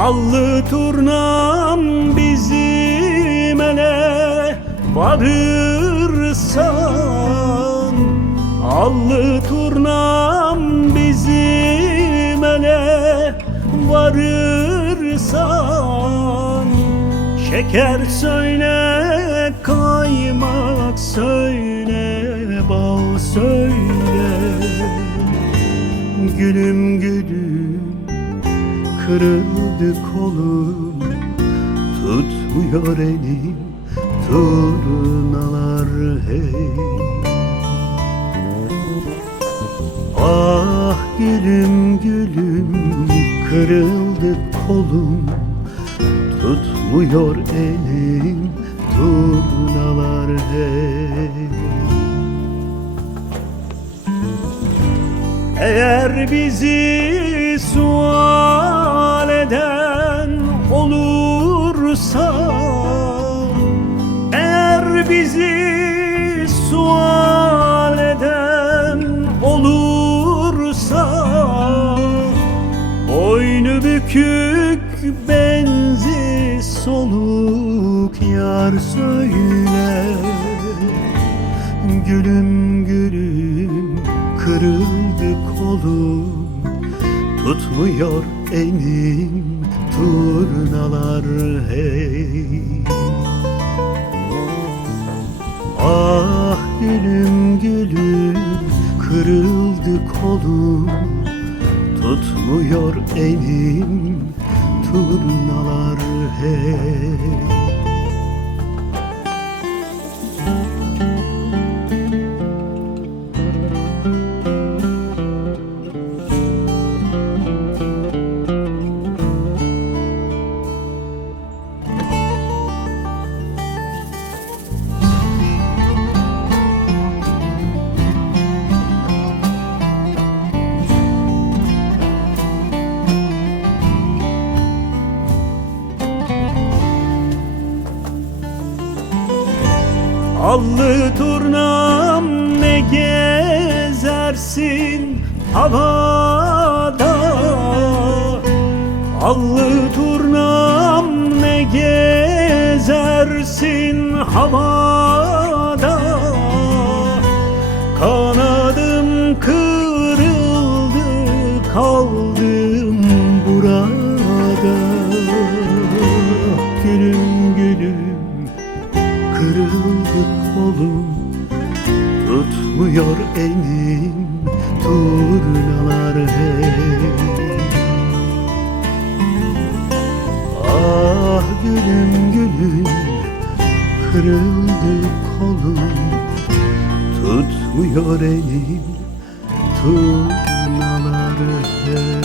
Allı turnam bizim ele varırsan, allı turnam bizim ele varırsan, şeker söyle, kaymak söyle, bal söyle. Gülüm gülüm, kırıldı kolum, tutmuyor elim turnalar hey. Ah gülüm gülüm, kırıldı kolum, tutmuyor elim turnalar hey. Eğer bizi sual eden olursa, eğer bizi sual eden olursa, boynu bükük benzi soluk yar söyle. Gülüm gülüm, kırıldı kolum, tutmuyor elim turnalar hey. Ah gülüm gülüm, kırıldı kolum, tutmuyor elim turnalar hey. Allı turnam ne gezersin havada, allı turnam ne gezersin havada. Kanadım kırıldı, kaldım burada. Gülüm gülüm, kırıldı kolum, tutmuyor elim turnalar hey. Ah gülüm gülüm, kırıldı kolum, tutmuyor elim turnalar hey.